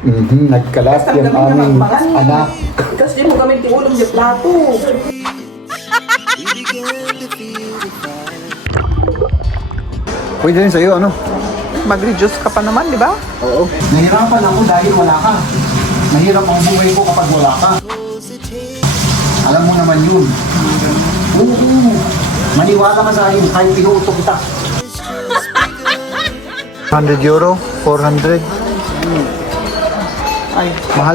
Nagkalat yung aming anak. Tapos di mo gamit yung ulam sa plato. Pwede rin sa'yo, ano? Mag-reduce ka pa naman, di ba? Oo. Nahirapan ako dahil wala ka. Mahirap ang buhay ko kapag wala ka. Alam mo naman yun. Oo. Maniwala ka sa akin kahit inuuto kita. 100 euro, 400. Ay, Mahal.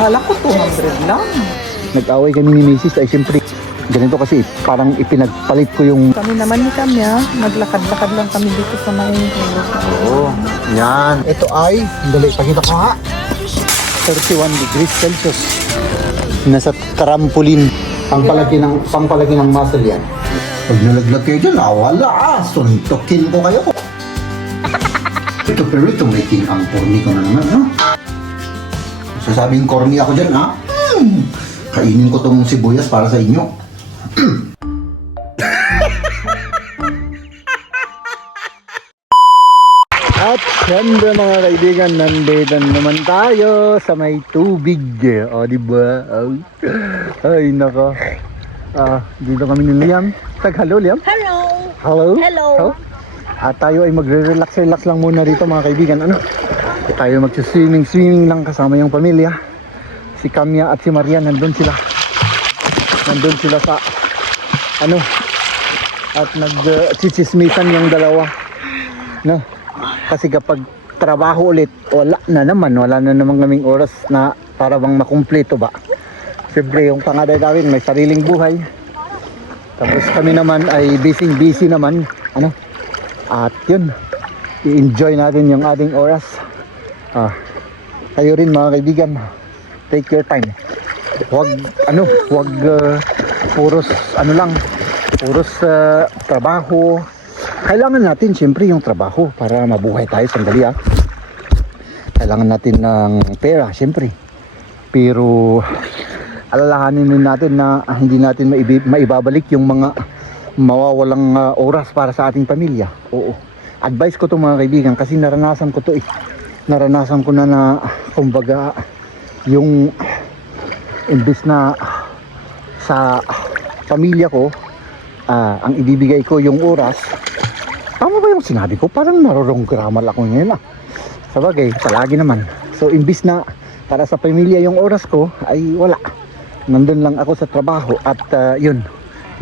akala ko 200 lang. Nag-away kami ni Mrs. ay siyempre ganito kasi parang ipinagpalit ko yung... Kami naman ni Kamya, naglakad-lakad lang kami dito sa may... Oo, yan. Ito ay, dali, pakita ko ha. 31 degrees Celsius. Nasa trampoline. Pangpalaki ng muscle yan. Pag nalaglag kayo dyan, wala. Suntukin ko kayo. Ito making ang corny ko na naman, no? Sasabing corny ako dyan, ha? Kainin ko tong sibuyas para sa inyo. At syempre mga kaibigan, nandito naman tayo sa may tubig. O, diba? Ay, nako. Dito kami ni Liam. Hello, Liam. Hello! Hello. Hello. At tayo ay magre-relax lang muna rito mga kaibigan. Ano? Tayo mag-swimming lang kasama yung pamilya. Si Kamya at si Maria nandun sila sa ano at nag-chichismisan yung dalawa, no? Kasi kapag trabaho ulit wala na naman kaming oras na para bang makumpleto ba. Siyempre yung pangaday namin may sariling buhay, tapos kami naman ay busy naman, ano? At yun, i-enjoy natin yung ating oras. Kayo rin mga kaibigan, take your time. Huwag puros trabaho. Kailangan natin siyempre yung trabaho para mabuhay tayo sandali. Kailangan natin ng pera siyempre. Pero alalahanin natin na hindi natin maibabalik yung mga mawawalang oras para sa ating pamilya. Oo. Advice ko to mga kaibigan kasi naranasan ko to. Naranasan ko na kumbaga yung imbis na sa pamilya ko ang ibibigay ko yung oras. Tama ba yung sinabi ko? Parang narorong grammar ako ngayon Sabagay, palagi naman. So imbis na para sa pamilya yung oras ko ay wala. Nandun lang ako sa trabaho at yun,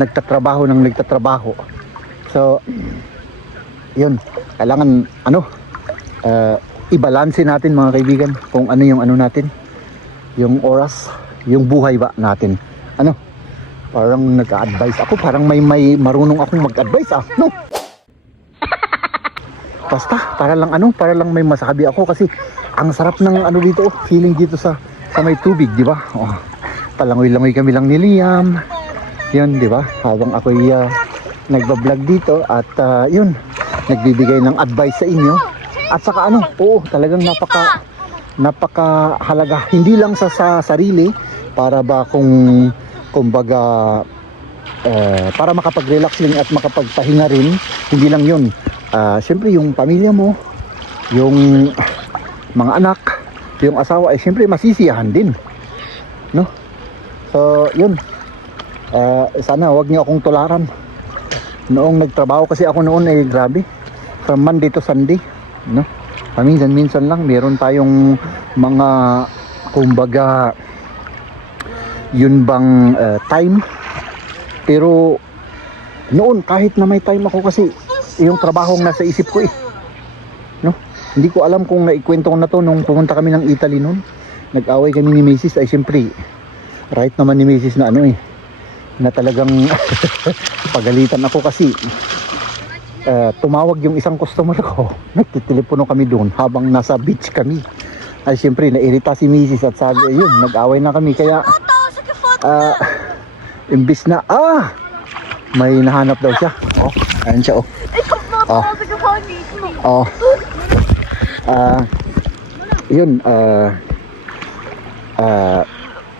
nagtatrabaho. So yun, kailangan i-balance natin mga kaibigan kung ano yung natin, yung oras, yung buhay ba natin. Parang nag-a-advise ako, parang may marunong akong mag-advise no? Basta para lang may masabi ako kasi ang sarap ng dito, feeling dito sa may tubig, di ba? Palangoy-langoy kami lang ni Liam. Yun, di ba? Habang ako'y nagba-vlog dito at yun, nagbibigay ng advice sa inyo. At saka talagang napakahalaga, hindi lang sa sarili para ba kumbaga para makapag-relax din at makapagpahinga rin, hindi lang yun. Siyempre yung pamilya mo, yung mga anak, yung asawa ay siyempre masisiyahan din, no? So yun, sana wag niyo akong tularan. Noong nagtrabaho kasi ako noon ay grabe, from Monday to Sunday, no? Minsan lang meron tayong mga kumbaga yun bang time. Pero noon kahit na may time ako kasi yung trabahong nasa isip ko no? Hindi ko alam kung naikwento ko na to nung pumunta kami ng Italy noon. Nag-away kami ni Mrs. ay siyempre right naman ni Mrs. na na talagang pagalitan ako kasi tumawag yung isang customer ko. Nagtitelepono kami doon habang nasa beach kami. Ay siyempre nairita si Mrs. at sabi yun, nag-away na kami kaya imbis na may nahanap daw siya. Ayan siya yun,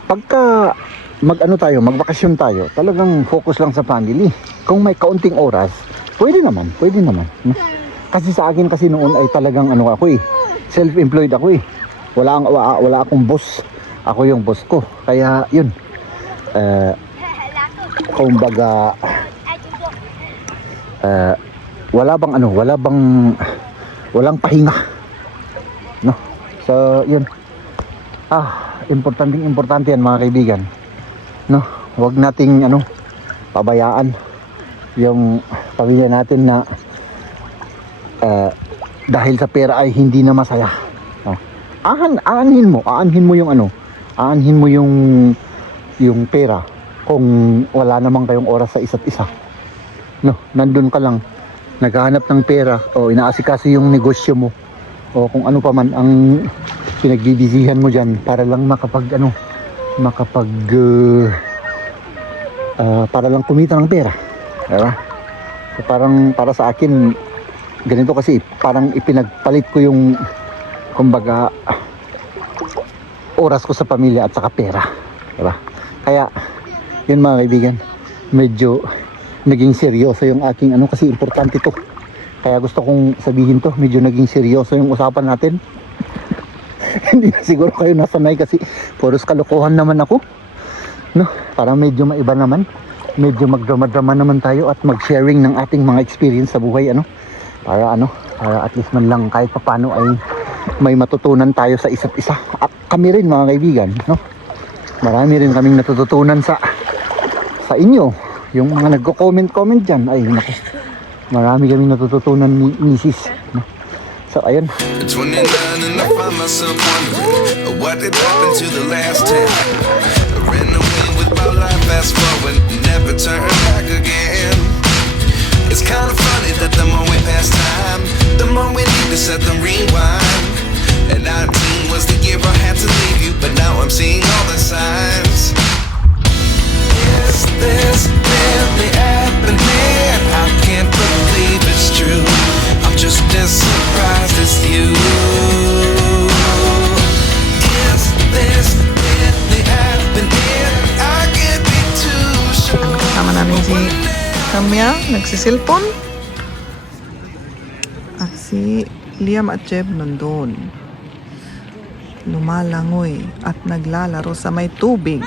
pagka magbakasyon tayo, talagang focus lang sa family. Kung may kaunting oras, pwede naman. Kasi sa akin kasi noon ay talagang ako self-employed ako wala akong boss. Ako yung boss ko. Kaya yun. Kumbaga walang pahinga. No. So, yun. Importante yan mga kaibigan. No, wag nating pabayaan yung pamilya natin na dahil sa pera ay hindi na masaya. No. Aanhin mo yung pera kung wala namang kayong oras sa isa't isa. No, nandun ka lang naghahanap ng pera o inaasikaso yung negosyo mo o kung ano pa man ang pinagbibisihan mo dyan para lang para lang kumita ng pera, diba? So, parang para sa akin ganito kasi parang ipinagpalit ko yung kumbaga oras ko sa pamilya at saka pera, diba? Kaya yun mga kaibigan, medyo naging seryoso yung aking kasi importante to. Kaya gusto kong sabihin to, medyo naging seryoso yung usapan natin. Hindi na siguro kayo nasanay kasi puros kalokohan naman ako, no? Para medyo maiba naman, medyo magdrama-drama naman tayo at mag-sharing ng ating mga experience sa buhay, para at least man lang kahit paano ay may matutunan tayo sa isa't isa. At kami rin mga kaibigan, no? Marami rin kaming natututunan sa inyo. Yung mga nagko-comment dyan, ay naku, marami kaming natututunan ni Mrs. No? So ayun. 29 and I find myself wondering what did happen to the last 10. I ran away with my life, fast forward, never turn back again. It's kind of funny that the more we pass time, the more we need to set the rewind. And 19 was the year I had to leave you, but now I'm seeing all the signs. Is this really happening? I can't believe it's true. I'm just as surprised as you. Is this really happening? I can't be too sure. Kasama namin si Kamya, nagsisilpon. At si Liam at Jeb nandun. Lumalangoy at naglalaro sa may tubig.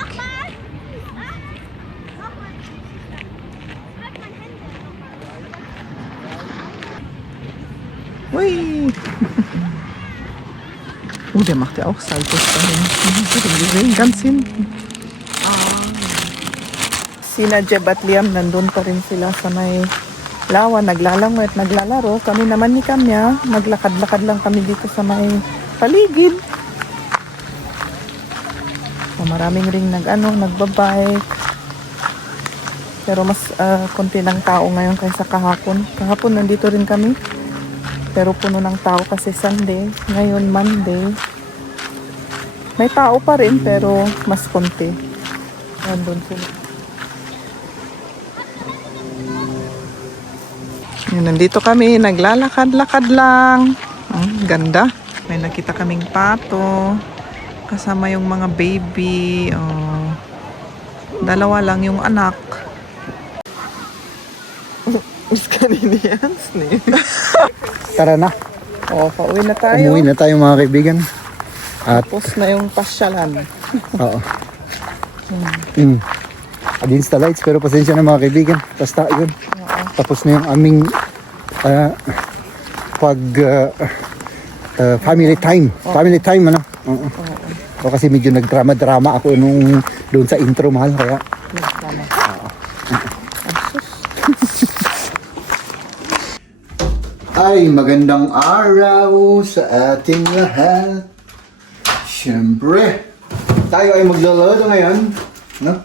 Ui! Der macht ja auch Saltos dahin. Ich hab ihn gesehen, ganz hinten. Sina Jeb at Liam, nandun pa rin sila sa may lawa, naglalangoy at naglalaro. Kami naman ni Kamya, naglakad-lakad lang kami dito sa may paligid. So, maraming ring nagbabike. Pero mas konti ng tao ngayon kaysa kahapon. Kahapon nandito rin kami. Pero puno ng tao kasi Sunday. Ngayon Monday. May tao pa rin pero mas konti. Nandun sila. Nandito kami, naglalakad-lakad lang. Ganda. May nakita kaming pato. Kasama yung mga baby. Dalawa lang yung anak. Tara na. Pauwi na tayo. Umuwi na tayo mga kaibigan. At Tapos na yung pasyalan. oo. Against the lights, pero pasensya na mga kaibigan. Basta yun. Tapos na yung aming family time. Family time, Oo. O kasi medyo nagdrama-drama ako nung doon sa intro, mahal. Kaya ay, magandang araw sa ating lahat. Siyempre, tayo ay magluluto ngayon, no?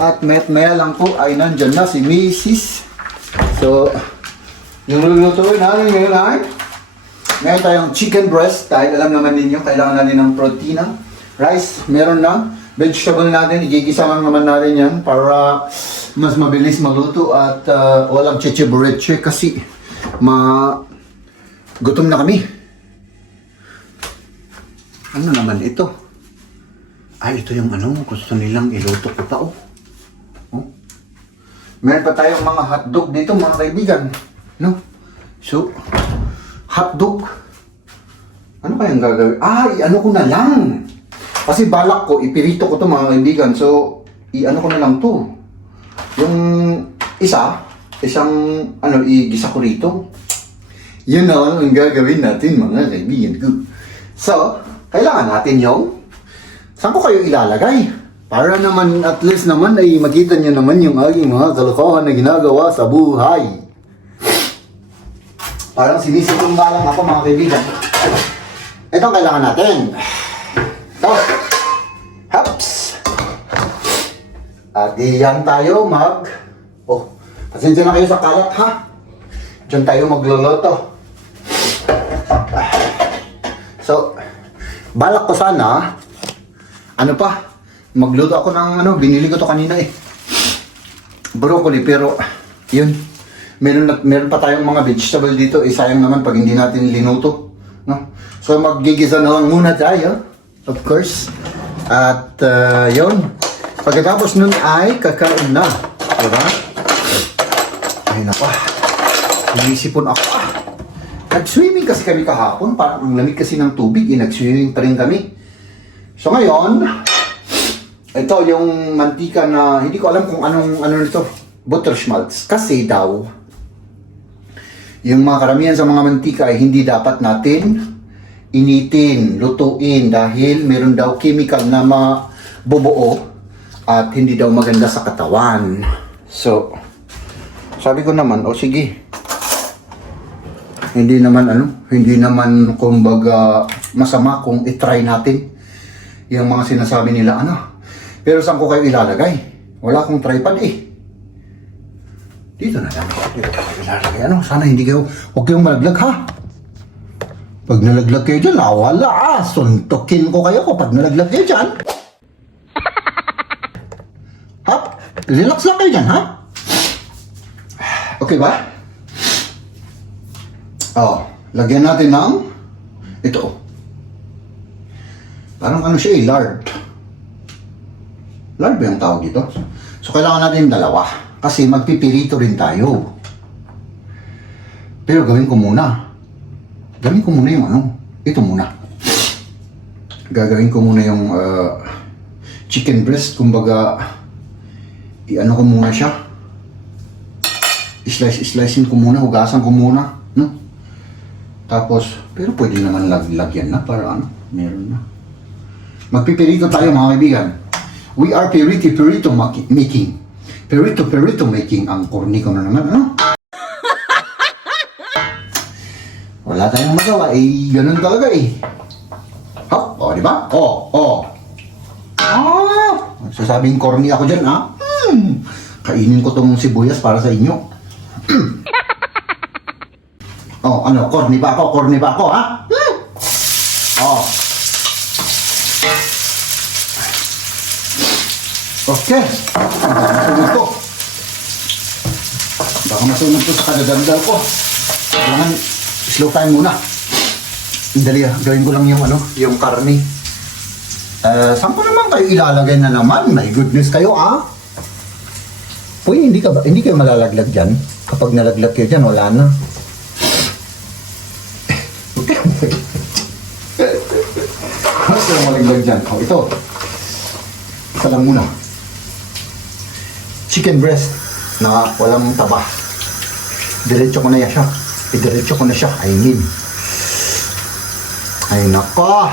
At maya lang po ay nandyan na si Mrs. So, yung lulutuin natin ngayon ay meron tayong chicken breast dahil alam naman ninyo, kailangan natin ng protina. Rice, meron na. Vegetable natin, igigisa lang naman natin yan para mas mabilis maluto at walang cheche-bureche kasi gutom na kami. Ano naman ito? Ay, ito yung gusto nilang iluto ko pa, Meron pa tayong mga hotdog dito, mga kaibigan. No? So, hotdog. Ano kayang gagawin? I-ano ko na lang. Kasi balak ko, ipirito ko to mga kaibigan. So, i-ano ko na lang to. Yung isang, igisa ko rito. Yun na ang gagawin natin mga kaibigan ko. So, kailangan natin yung, saan ko kayo ilalagay? Para naman, at least naman, ay makita nyo naman yung aking mga kalokohan na ginagawa sa buhay. Parang sinisipong lang ako mga kaibigan. Ito ang kailangan natin. Ito. Haps. At diyan tayo pasensya na kayo sa kalat ha. Diyan tayo magluluto. So, balak ko sana, magluto ako ng binili ko to kanina broccoli, pero, yun. Meron pa tayong mga vegetable dito, sayang naman pag hindi natin linuto. No? So, maggigisa na lang muna tayo, of course. At, yun. Pagkatapos nun ay kakain na. Diba? Ay, napa. Inisipon ako. Nag-swimming kasi kami kahapon. Parang ang lamig kasi ng tubig. Nag-swimming pa rin kami. So, ngayon, ito yung mantika na, hindi ko alam kung ano nito. Butterschmaltz. Kasi daw, yung mga karamihan sa mga mantika ay hindi dapat natin initin, lutuin dahil meron daw chemical na mabubuo at hindi daw maganda sa katawan. So, sabi ko naman, sige. Hindi naman kumbaga masama kung i-try natin yung mga sinasabi nila Pero saan ko kayo ilalagay? Wala akong tripod Dito na lang. Dito ka ilalagay. Sana huwag kayong malaglag ha. Pag nalaglag kayo dyan, wala suntukin ko kayo pag nalaglag kayo dyan. Hap, relax lang kayo dyan ha. Okay ba? Lagyan natin ng ito. Parang siya lard. Lard ba yung tawag dito? So kailangan natin dalawa. Kasi magpipirito rin tayo. Pero gawin ko muna yung ito muna. Gagawin ko muna yung chicken breast. Kumbaga, ko muna siya. Slicein ko muna, hugasan ko muna. No? Tapos, pero pwede naman lagyan na para meron na. Magpipirito tayo mga kaibigan. We are pirito making. Perito making ang corny ko na naman, Wala tayong magawa, ganun talaga Hop, di ba? Sasabing corny ako dyan, Kainin ko tong sibuyas para sa inyo. Corny ba ako, ha? Okay. Baka masunog to sa kadadandal ko. Kailangan slow time muna. Dali gawin ko lang yung karne. Saan ko naman kayo ilalagay na naman? My goodness kayo, Uy, hindi kayo malalaglag dyan. Kapag nalaglag kayo dyan, wala na. Mas kayo malaglag dyan. Ito. Isa lang muna. Chicken breast na walang taba. Diretso ko na siya. Diretso ko na siya. Ay nako.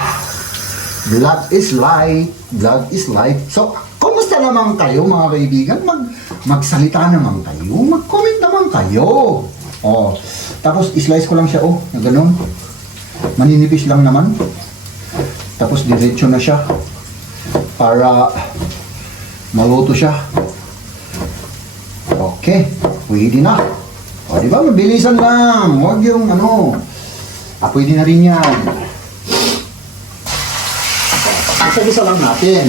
Blood is life. So, kumusta naman kayo mga kaibigan? Magsalita naman kayo. Mag-comment naman kayo. Tapos slice ko lang siya na ganun. Maninipis lang naman. Tapos diretso na siya. Para maluto siya. Okay, pwede na. Di ba? Mabilisan lang. Huwag yung pwede na rin yan. Isa-isa lang natin.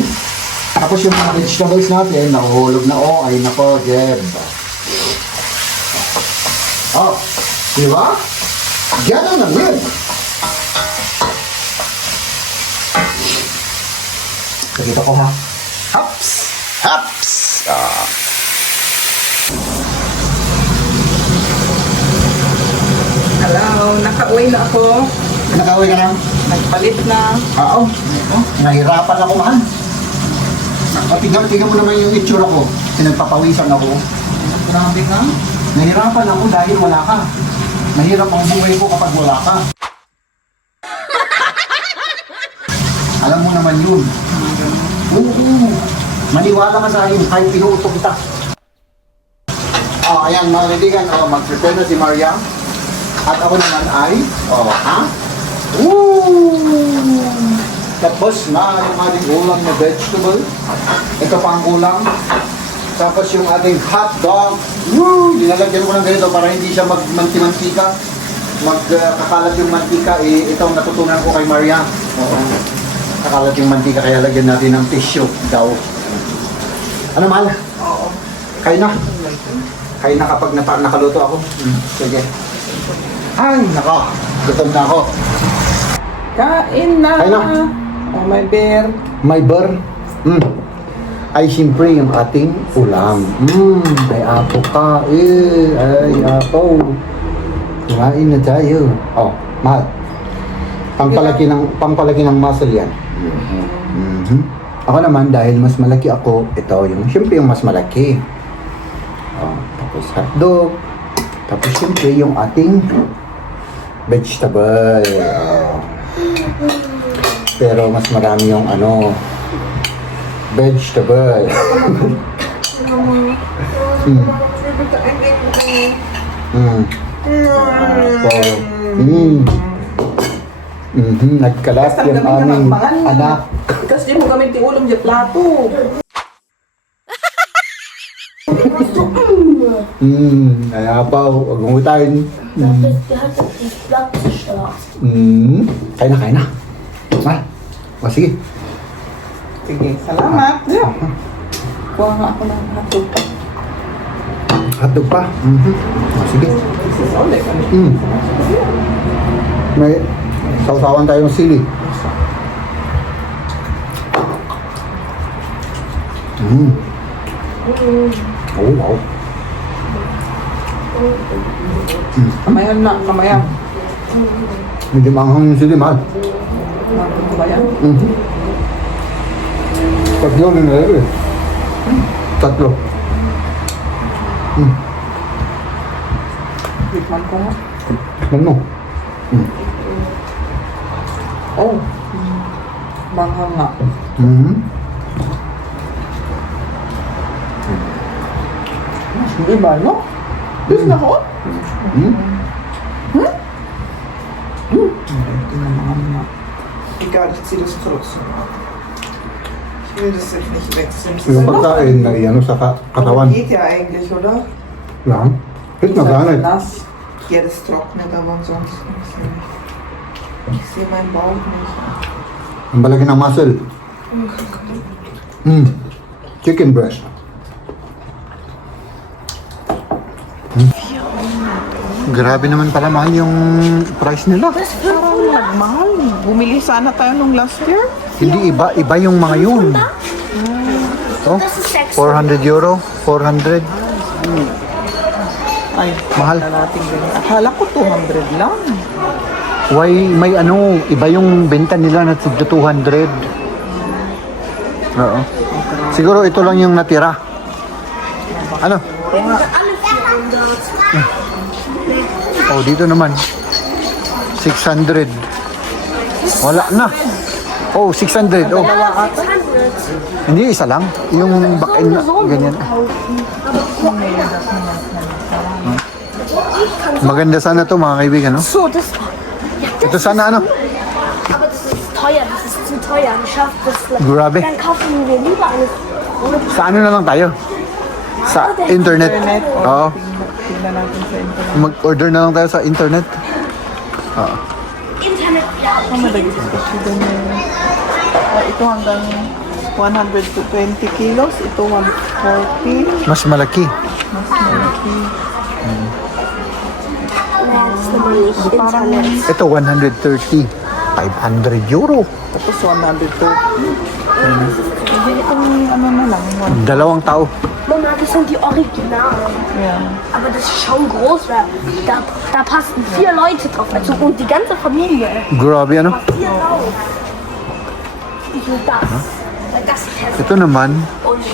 Tapos yung mga vegetables natin, nahuhulog na ay nako, Jeb. Di ba? Ganun lang yun. Pakita ko ha. Haps! Hello, nakauwi na ako. Nakaway ka na? Nagpalit na. Oo. Nahirapan ako, mahal. Tingnan mo naman yung itsura ko. Pinagpapawisan ako. Grabe nga. Nahirapan ako dahil wala ka. Mahirap ang buhay ko kapag wala ka. Alam mo naman yun. Oo. Maniwala ka sa akin kahit pinuutok kita. Ayan mga kaibigan. Mag-prepare na si Maria. At ako naman ay, ha? Woo! Tapos na yung ating ulam na vegetable. Ito pa ang ulam. Tapos yung ating hot dog. Woo! Dinalagyan ko ng ganito para hindi siya magmanti-mantika. Magkakalat yung mantika. Ito ang natutunan ko kay Maria. Oo. Kakalat yung mantika kaya lagyan natin ng tissue daw. Ano mahal? Oo. Kain na. Kain na kapag nakaluto ako. Sige. Ay, nako. Gutom na ako. Kain na. Kain na. Oh, my bear. May bar. Ay, siyempre yung ating ulam. Ay, apo ka. Ay, apo. Kumain na tayo. Oh, mahal. Pangpalaki ng muscle yan. Ako naman, dahil mas malaki ako, ito yung, siyempre yung mas malaki. Oh, tapos hotdog. Tapos siyempre yung ating vegetable. Pero mas marami yung vegetable. Nagkalat yung aming anak. Kasi di mo gamit yung ulam sa plato. Kaya pa, huwag mong utayin. Kain na. O, sige. Sige, salamat. Kuha nga ako ng hotdog. Hotdog pa. O, sige. Sisole kami. May sausawan tayong sili. Oh, wow. Kamayan na, kamayan. Medyo manghang yung sili, mahal. Kamayan. Tatlo na nalagay. Tatlo. Tikman ko nga. Ano? Oh. Banghang nga. Hindi ba, no? Bis na ko? Egal, ich zieh das kurz. Ich will das jetzt nicht wechseln. Yung pagkain na iyan sa katawan. Geht ja eigentlich, oder? Lang. Hit na ganit. Nass. Ja, das trocknet aber sonst nicht. Ich sehe meinen Bauch nicht. Ang balaki ng muscle. Chicken breast. Grabe naman pala mahal yung price nila. Parang nagmahal. Bumili sana tayo nung last year. Hindi iba yung mga yun. Oh, 400 euro, 400. Ay, Mahal. na natin ganyan. Akala ko 200 lang. Why, may iba yung benta nila na tigda 200. Oo. Siguro ito lang yung natira. Ano? Oh, dito naman. 600. Wala na. Oh, 600. Oh. Hindi, isa lang. Yung back end na, ganyan. Maganda sana to mga kaibigan, no? So, das. Ito sana ano? Aber das ist teuer, das ist zu teuer. Ich schaff das vielleicht. Grabe. Dann kaufen wir lieber eine. Sa ano na lang tayo? Sa internet. Oo. Tingnan natin sa internet. Mag-order na lang tayo sa internet. Internet, ja. Ang madagis kasi doon yung... ito hanggang 100 to 20 kilos. Ito 140. Mas malaki. Mas malaki. That's the news. Internet. Ito 130. 500 euro. Tapos 130. Itong ano na lang. Dalawang tao. Mama, das sind die Originalen. Ja. Aber das ist schon groß, weil da passen 4 Leute drauf. Also und die ganze Familie. Grabe ano. 4 drauf. Ich will das. Weil das ist hässlich. Ito naman, Und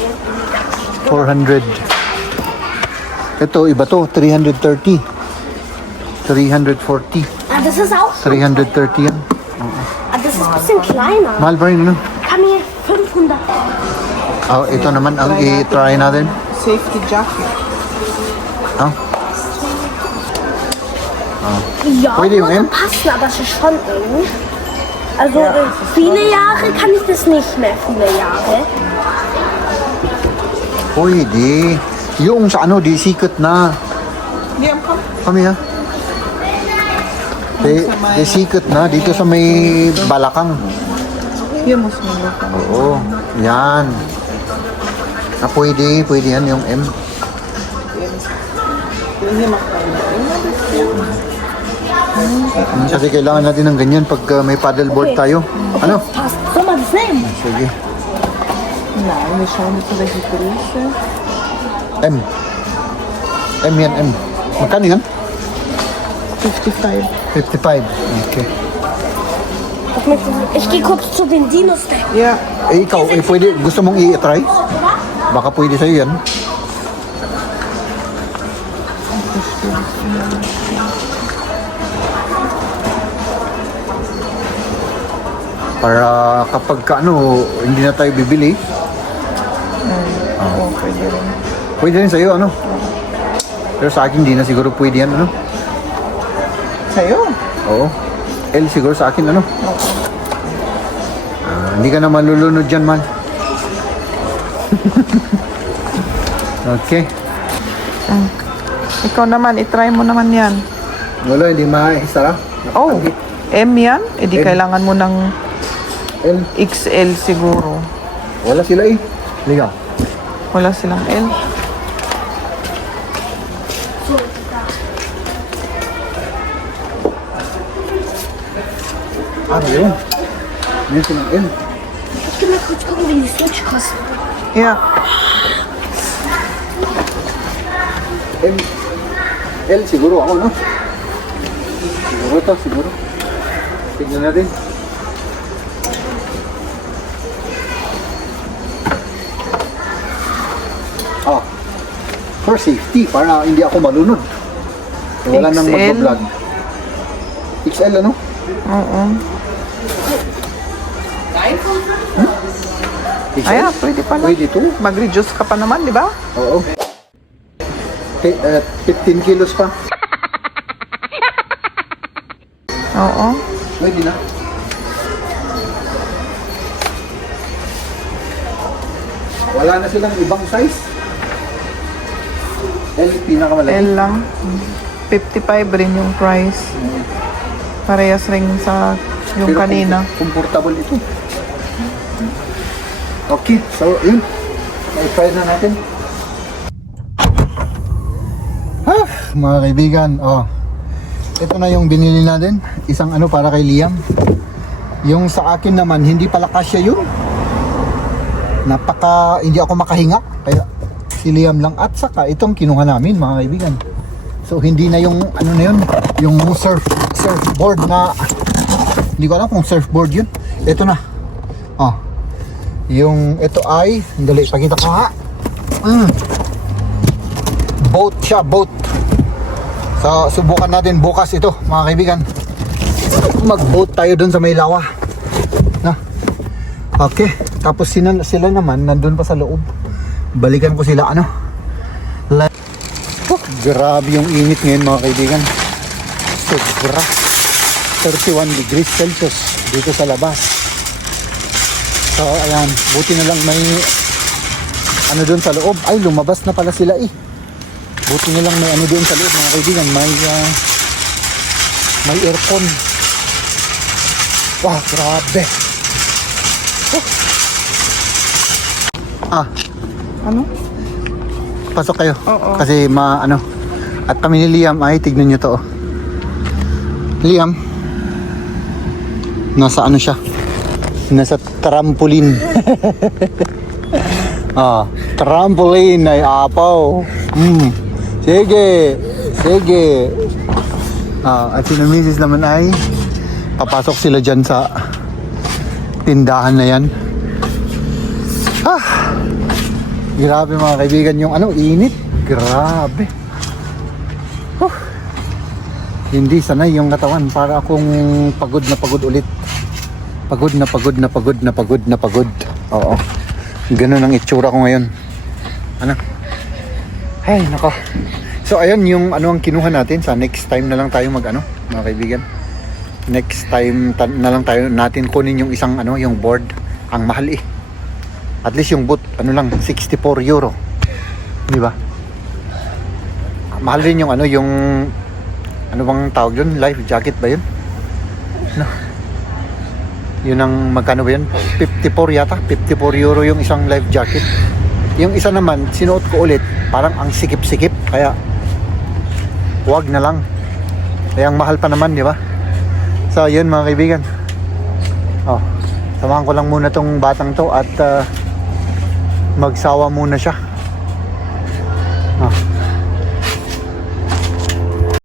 400. Ito, iba to, 330. 340. ah, das ist auch so. 330 yan. Ah, das ist ein bisschen kleiner. Mahal pa rin, ano? Kann mir 500. Oh, ito naman ang i-try natin. Safety jacket. Ah, Ja, Pwede yung würde M? passen, aber es ist schon eng. Also viele Jahre kann ich das nicht mehr, viele Jahre. pwede. Yung sa ano, di sikat na. Liam, komm. Kami ha. Di sikat na dito sa may Balakang. Hier muss man look. Oo, yan. Ah, pwede yan yung M. Hier macht man Kasi kailangan natin ng ganyan pag may paddleboard tayo. Ano? Passt. Soll man das nehmen? Sige. Nein, wir schauen jetzt welche Größe. M. M yan, M. Magkano yan? 55. 55. Okay. Ich gehe kurz zu den Dinos. Ja. Eh, ikaw, pwede, gusto mong i-try? Baka pwede sa'yo yan. Para kapag ano, hindi na tayo bibili, Oh, pwede rin. pwede rin sa'yo, ano? Pero sa akin, hindi na siguro pwede yan, ano? Sa'yo? Oo. L siguro sa akin, ano? Hindi ka na malulunod dyan, man. Okay. Ikaw naman, itry mo naman yan. Wala, hindi maisara. Oh, M yan? E di M. kailangan mo ng L. XL siguro. Wala sila eh. Liga. Wala silang L. Ano yun? Yun silang L. Ich will mal kurz gucken, wie die Switch kosten. Ja. M. L siguro ako, no? Siguro to, siguro. Tignan natin. Ah. For safety, para hindi ako malunod. Wala nang XL. mag-vlog. XL, ano? Oo. XL? Ay, pwede pala. Pwede to. Mag-reduce ka pa naman, di ba? Oo. 15 kilos pa. Oo. Pwede na. Wala na silang ibang size. L, pinakamalaki. L lang. 55 rin yung price. Parehas rin sa yung Pero kanina. Comfortable ito. Okay, so yun. May-try na natin. Mga kaibigan, ito na yung binili natin. Isang ano para kay Liam. Yung sa akin naman, hindi pala kasya yun. Hindi ako makahinga. Kaya si Liam lang. At saka itong kinuha namin, mga kaibigan. So hindi na yung ano na yun, yung surfboard na, hindi ko alam kung surfboard yun. Ito na. Yung ito ay, dali, pakita ko ha. Boat siya, boat. So subukan natin bukas ito, mga kaibigan. Mag-boat tayo dun sa may lawa. Na. Okay, tapos sila naman nandun pa sa loob. Balikan ko sila ano. Grabe yung init ngayon, mga kaibigan. Sobra. 31 degrees Celsius dito sa labas. So ayan, buti na lang may ano doon sa loob. Ay, lumabas na pala sila eh. Buti na lang may ano doon sa loob, mga kaibigan. May aircon. Wow, grabe. Ano? Pasok kayo. Oo. Kasi at kami ni Liam ay tignan nyo to. Liam, nasa ano siya? Nasa trampoline. Trampoline ay apaw. Sige. Sige. At si Mrs. naman ay papasok sila dyan sa tindahan na yan. Grabe mga kaibigan yung init. Grabe. Hindi sanay yung katawan. Para akong pagod na pagod ulit. Pagod na pagod na pagod na pagod na pagod. Oo. Ganun ang itsura ko ngayon. Ay, nako. So, ayun yung ang kinuha natin. Sa next time na lang tayo mga kaibigan. Next time na lang tayo natin kunin yung isang yung board. Ang mahal eh. At least yung boot, lang, 64 euro. Di ba? Mahal rin yung yung bang tawag yun? Life jacket ba yun? Yun ang magkano ba yun? 54 yata. 54 euro yung isang life jacket. Yung isa naman, sinuot ko ulit. Parang ang sikip-sikip. Kaya, wag na lang. Kaya ang mahal pa naman, di ba? So, yun mga kaibigan. Samahan ko lang muna tong batang to at magsawa muna siya.